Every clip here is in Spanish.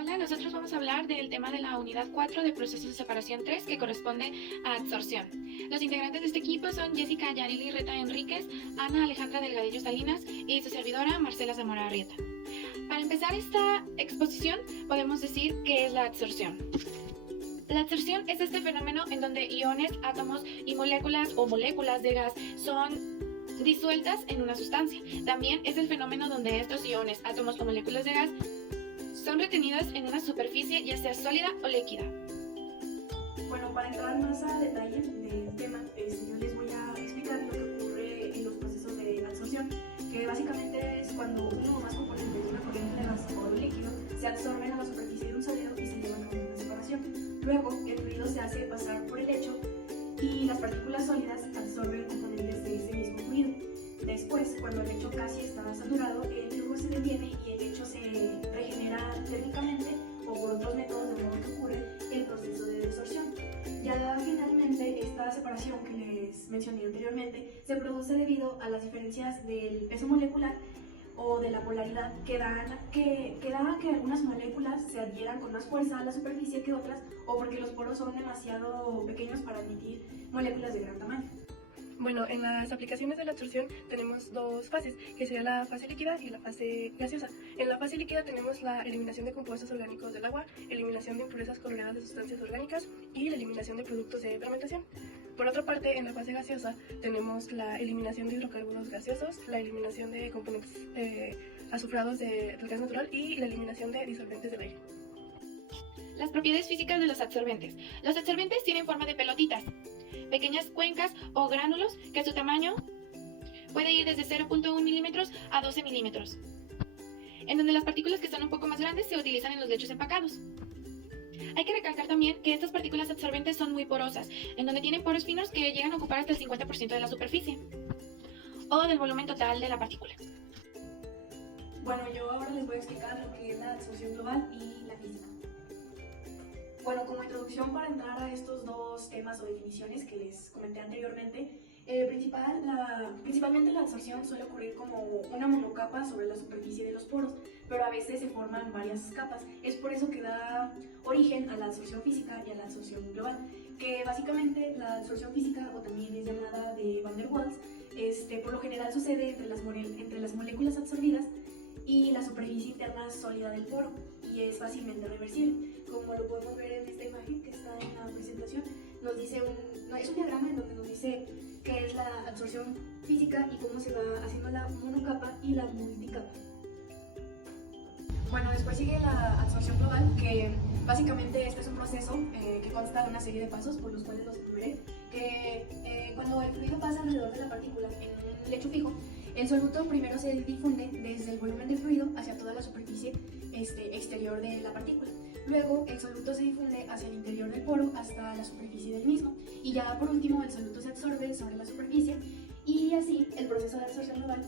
Hola, nosotros vamos a hablar del tema de la unidad 4 de procesos de separación 3 que corresponde a adsorción. Los integrantes de este equipo son Jessica Yarili Reta Enríquez, Ana Alejandra Delgadillo Salinas y su servidora Marcela Zamora Arrieta. Para empezar esta exposición podemos decir qué es la adsorción. La adsorción es este fenómeno en donde iones, átomos y moléculas o moléculas de gas son disueltas en una sustancia. También es el fenómeno donde estos iones, átomos o moléculas de gas son retenidas en una superficie, ya sea sólida o líquida. Bueno, para entrar más a detalle del tema, yo les voy a explicar lo que ocurre en los procesos de adsorción, que básicamente es cuando uno o más componentes de una corriente de gas o de líquido se absorben a la superficie de un sólido y se llevan a una separación. Luego, el fluido se hace pasar por el lecho y las partículas sólidas absorben componentes de ese mismo fluido. Después, cuando el lecho casi está saturado, el flujo se detiene y el lecho se regenera térmicamente o por otros métodos, de modo que ocurre el proceso de desorción. Ya finalmente, esta separación que les mencioné anteriormente se produce debido a las diferencias del peso molecular o de la polaridad que da que algunas moléculas se adhieran con más fuerza a la superficie que otras, o porque los poros son demasiado pequeños para admitir moléculas de gran tamaño. Bueno, en las aplicaciones de la adsorción tenemos dos fases, que sería la fase líquida y la fase gaseosa. En la fase líquida tenemos la eliminación de compuestos orgánicos del agua, eliminación de impurezas coloreadas de sustancias orgánicas y la eliminación de productos de fermentación. Por otra parte, en la fase gaseosa tenemos la eliminación de hidrocarburos gaseosos, la eliminación de componentes azufrados del gas natural y la eliminación de disolventes del aire. Las propiedades físicas de los adsorbentes. Los adsorbentes tienen forma de pelotitas, pequeñas cuencas o gránulos que su tamaño puede ir desde 0.1 milímetros a 12 milímetros, en donde las partículas que son un poco más grandes se utilizan en los lechos empacados. Hay que recalcar también que estas partículas adsorbentes son muy porosas, en donde tienen poros finos que llegan a ocupar hasta el 50% de la superficie o del volumen total de la partícula. Bueno, yo ahora les voy a explicar lo que es la adsorción global y la física. Bueno, como introducción para entrar a estos dos temas o definiciones que les comenté anteriormente, principalmente la adsorción suele ocurrir como una monocapa sobre la superficie de los poros, pero a veces se forman varias capas. Es por eso que da origen a la adsorción física y a la adsorción global, que básicamente la adsorción física, o también es llamada de Van der Waals, por lo general sucede entre las moléculas absorbidas y la superficie interna sólida del poro, y es fácilmente reversible. Como lo podemos ver en esta imagen que está en la presentación, es un diagrama en donde nos dice qué es la adsorción física y cómo se va haciendo la monocapa y la multicapa. Bueno, después sigue la adsorción global, que básicamente este es un proceso que consta de una serie de pasos por los cuales los enumeré, que cuando el fluido pasa alrededor de la partícula en un lecho fijo, el soluto primero se difunde desde el volumen del fluido hacia toda la superficie exterior de la partícula. Luego el soluto se difunde hacia el interior del poro hasta la superficie del mismo, y ya por último el soluto se absorbe sobre la superficie, y así el proceso de absorción global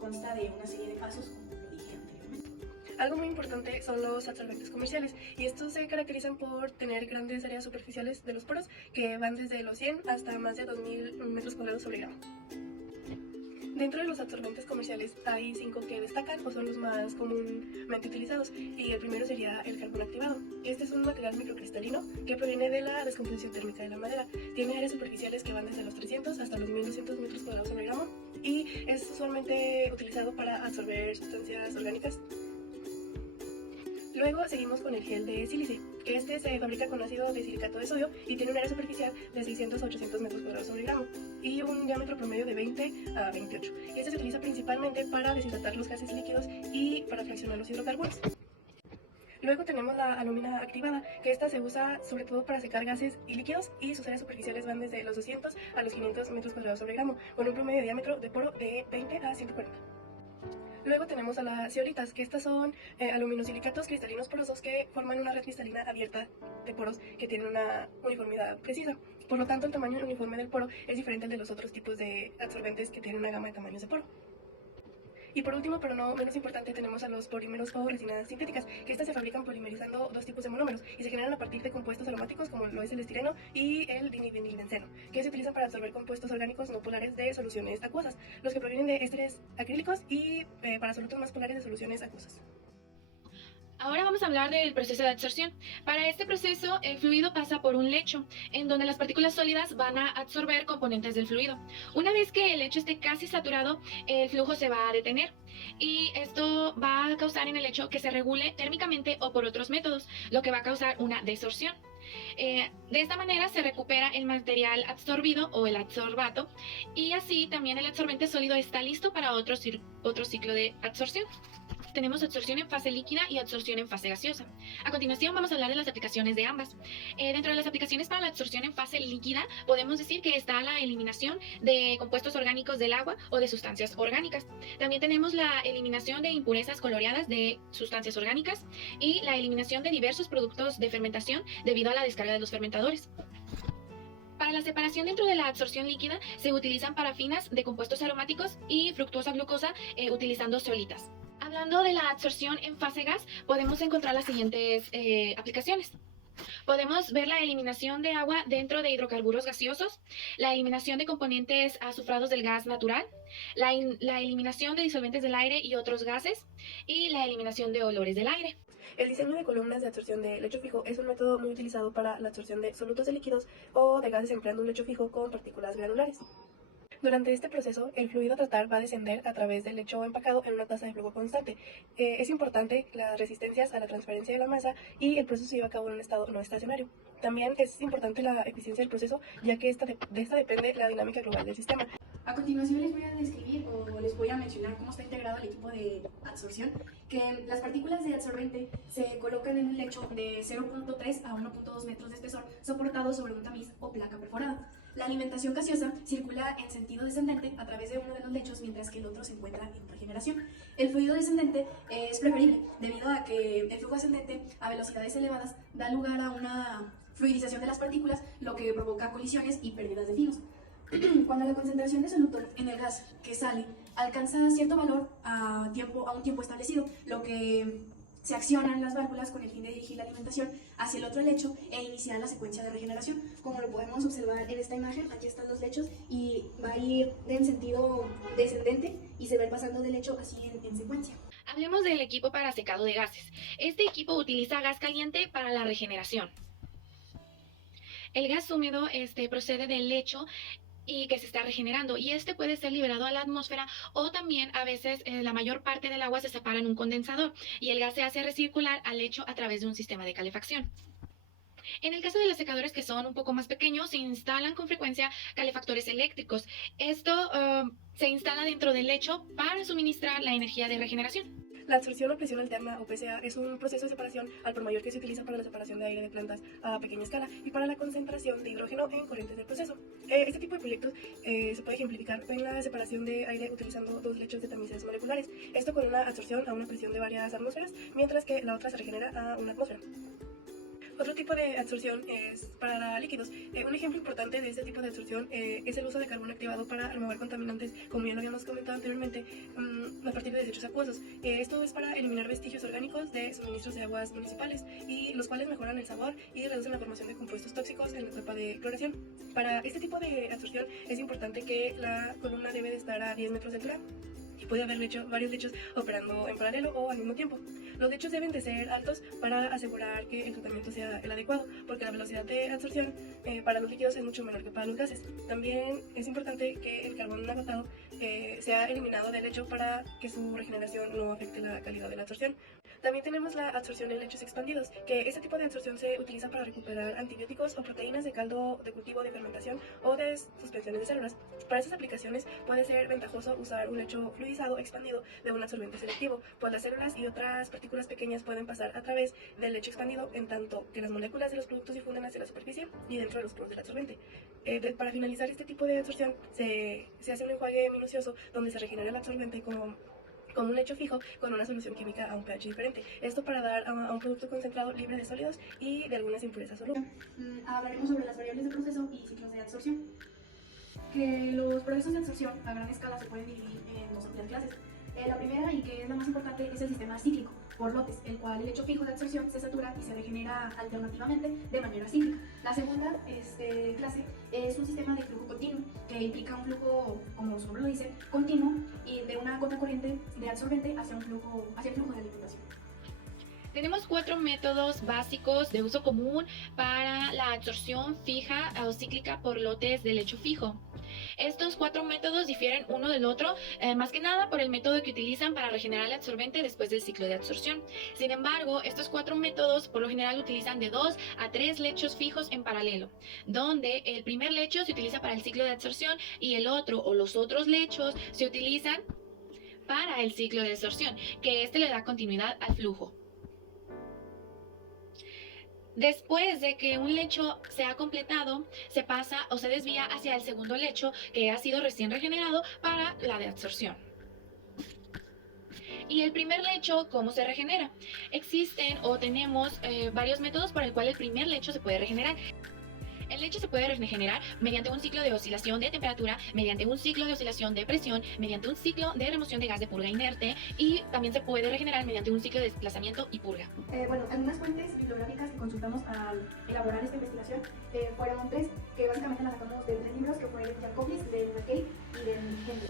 consta de una serie de pasos, como lo dije anteriormente. Algo muy importante son los adsorbentes comerciales, y estos se caracterizan por tener grandes áreas superficiales de los poros que van desde los 100 hasta más de 2000 metros cuadrados sobre gramo. Dentro de los adsorbentes comerciales hay 5 que destacan o son los más comúnmente utilizados, y el primero sería el carbón activado. Este es un material microcristalino que proviene de la descomposición térmica de la madera. Tiene áreas superficiales que van desde los 300 hasta los 1200 metros cuadrados sobre gramo y es usualmente utilizado para absorber sustancias orgánicas. Luego seguimos con el gel de sílice, que este se fabrica con ácido de silicato de sodio y tiene un área superficial de 600 a 800 metros cuadrados sobre gramo y un diámetro promedio de 20 a 28. Y este se utiliza principalmente para deshidratar los gases líquidos y para fraccionar los hidrocarburos. Luego tenemos la alúmina activada, que esta se usa sobre todo para secar gases y líquidos, y sus áreas superficiales van desde los 200 a los 500 metros cuadrados sobre gramo, con un promedio de diámetro de poro de 20 a 140. Luego tenemos a las zeolitas, que estas son aluminosilicatos cristalinos porosos que forman una red cristalina abierta de poros que tienen una uniformidad precisa. Por lo tanto, el tamaño uniforme del poro es diferente al de los otros tipos de adsorbentes que tienen una gama de tamaños de poro. Y por último, pero no menos importante, tenemos a los polímeros o resinas sintéticas, que estas se fabrican polimerizando dos tipos de monómeros y se generan a partir de compuestos aromáticos como lo es el estireno y el dinidenilbenceno, que se utilizan para absorber compuestos orgánicos no polares de soluciones acuosas, los que provienen de ésteres acrílicos, y para solutos más polares de soluciones acuosas. Ahora vamos a hablar del proceso de adsorción. Para este proceso, el fluido pasa por un lecho, en donde las partículas sólidas van a absorber componentes del fluido. Una vez que el lecho esté casi saturado, el flujo se va a detener. Y esto va a causar en el lecho que se regule térmicamente o por otros métodos, lo que va a causar una desorción. De esta manera se recupera el material absorbido o el adsorbato, y así también el adsorbente sólido está listo para otro ciclo de adsorción. Tenemos adsorción en fase líquida y adsorción en fase gaseosa. A continuación vamos a hablar de las aplicaciones de ambas. Dentro de las aplicaciones para la adsorción en fase líquida podemos decir que está la eliminación de compuestos orgánicos del agua o de sustancias orgánicas. También tenemos la eliminación de impurezas coloreadas de sustancias orgánicas y la eliminación de diversos productos de fermentación debido a la descarga de los fermentadores. Para la separación dentro de la adsorción líquida se utilizan parafinas de compuestos aromáticos y fructosa glucosa utilizando zeolitas. Hablando de la adsorción en fase gas, podemos encontrar las siguientes aplicaciones. Podemos ver la eliminación de agua dentro de hidrocarburos gaseosos, la eliminación de componentes azufrados del gas natural, la eliminación de disolventes del aire y otros gases, y la eliminación de olores del aire. El diseño de columnas de absorción de lecho fijo es un método muy utilizado para la absorción de solutos de líquidos o de gases empleando un lecho fijo con partículas granulares. Durante este proceso, el fluido a tratar va a descender a través del lecho empacado en una tasa de flujo constante. Es importante las resistencias a la transferencia de la masa y el proceso se lleva a cabo en un estado no estacionario. También es importante la eficiencia del proceso, ya que de esta depende la dinámica global del sistema. A continuación les voy a describir o les voy a mencionar cómo está integrado el equipo de adsorción, que las partículas de adsorbente se colocan en un lecho de 0.3 a 1.2 metros de espesor soportado sobre un tamiz o placa perforada. La alimentación gaseosa circula en sentido descendente a través de uno de los lechos, mientras que el otro se encuentra en regeneración. El fluido descendente es preferible debido a que el flujo ascendente a velocidades elevadas da lugar a una fluidización de las partículas, lo que provoca colisiones y pérdidas de finos. Cuando la concentración de soluto en el gas que sale alcanza cierto valor a un tiempo establecido, lo que se accionan las válvulas con el fin de dirigir la alimentación hacia el otro lecho e iniciar la secuencia de regeneración. Como lo podemos observar en esta imagen, aquí están los lechos y va a ir en sentido descendente y se va a ir pasando de lecho así en secuencia. Hablemos del equipo para secado de gases. Este equipo utiliza gas caliente para la regeneración. El gas húmedo procede del lecho y que se está regenerando, y este puede ser liberado a la atmósfera, o también a veces la mayor parte del agua se separa en un condensador y el gas se hace recircular al lecho a través de un sistema de calefacción. En el caso de los secadores que son un poco más pequeños, se instalan con frecuencia calefactores eléctricos. Esto se instala dentro del lecho para suministrar la energía de regeneración. La absorción o presión alterna o PCA es un proceso de separación al por mayor que se utiliza para la separación de aire de plantas a pequeña escala y para la concentración de hidrógeno en corrientes del proceso. Este tipo de proyectos se puede ejemplificar en la separación de aire utilizando dos lechos de tamices moleculares, esto con una absorción a una presión de varias atmósferas, mientras que la otra se regenera a una atmósfera. Otro tipo de absorción es para líquidos. Un ejemplo importante de este tipo de absorción es el uso de carbón activado para remover contaminantes, como ya lo habíamos comentado anteriormente, a partir de desechos acuosos. Esto es para eliminar vestigios orgánicos de suministros de aguas municipales, y los cuales mejoran el sabor y reducen la formación de compuestos tóxicos en la etapa de cloración. Para este tipo de absorción es importante que la columna debe de estar a 10 metros de altura y puede haber varios lechos operando en paralelo o al mismo tiempo. Los lechos deben de ser altos para asegurar que el tratamiento sea el adecuado, porque la velocidad de absorción para los líquidos es mucho menor que para los gases. También es importante que el carbón agotado sea eliminado del lecho para que su regeneración no afecte la calidad de la absorción. También tenemos la absorción en lechos expandidos, que este tipo de absorción se utiliza para recuperar antibióticos o proteínas de caldo de cultivo de fermentación o de suspensiones de células. Para esas aplicaciones puede ser ventajoso usar un lecho fluidizado expandido de un absorbente selectivo, pues las células y otras partículas pequeñas pueden pasar a través del lecho expandido, en tanto que las moléculas de los productos difunden hacia la superficie y dentro de los poros del absorbente. Para finalizar este tipo de absorción se hace un enjuague minucioso donde se regenera el absorbente como un lecho fijo con una solución química a un pH diferente. Esto para dar a un producto concentrado libre de sólidos y de algunas impurezas solubles. Hablaremos sobre las variables de proceso y ciclos de absorción. Que los procesos de absorción a gran escala se pueden dividir en dos amplias clases. La primera, y que es la más importante, es el sistema cíclico, por lotes, el cual el lecho fijo de absorción se satura y se regenera alternativamente de manera cíclica. La segunda clase es un sistema de flujo continuo, que implica un flujo, como su nombre lo dice, continuo y de una contracorriente de absorbente hacia el flujo de alimentación. Tenemos 4 métodos básicos de uso común para la absorción fija o cíclica por lotes de lecho fijo. Estos 4 métodos difieren uno del otro, más que nada por el método que utilizan para regenerar el absorbente después del ciclo de absorción. Sin embargo, estos 4 métodos por lo general utilizan de 2 a 3 lechos fijos en paralelo, donde el primer lecho se utiliza para el ciclo de absorción y el otro o los otros lechos se utilizan para el ciclo de absorción, que este le da continuidad al flujo. Después de que un lecho se ha completado, se pasa o se desvía hacia el segundo lecho que ha sido recién regenerado para la de absorción. Y el primer lecho, ¿cómo se regenera? Existen o tenemos varios métodos por el cual el primer lecho se puede regenerar. El lecho se puede regenerar mediante un ciclo de oscilación de temperatura, mediante un ciclo de oscilación de presión, mediante un ciclo de remoción de gas de purga inerte y también se puede regenerar mediante un ciclo de desplazamiento y purga. Algunas fuentes bibliográficas que consultamos al elaborar esta investigación fueron 3, que básicamente las sacamos de 3 libros, que fue de Jacobis, de McKay y de Henry.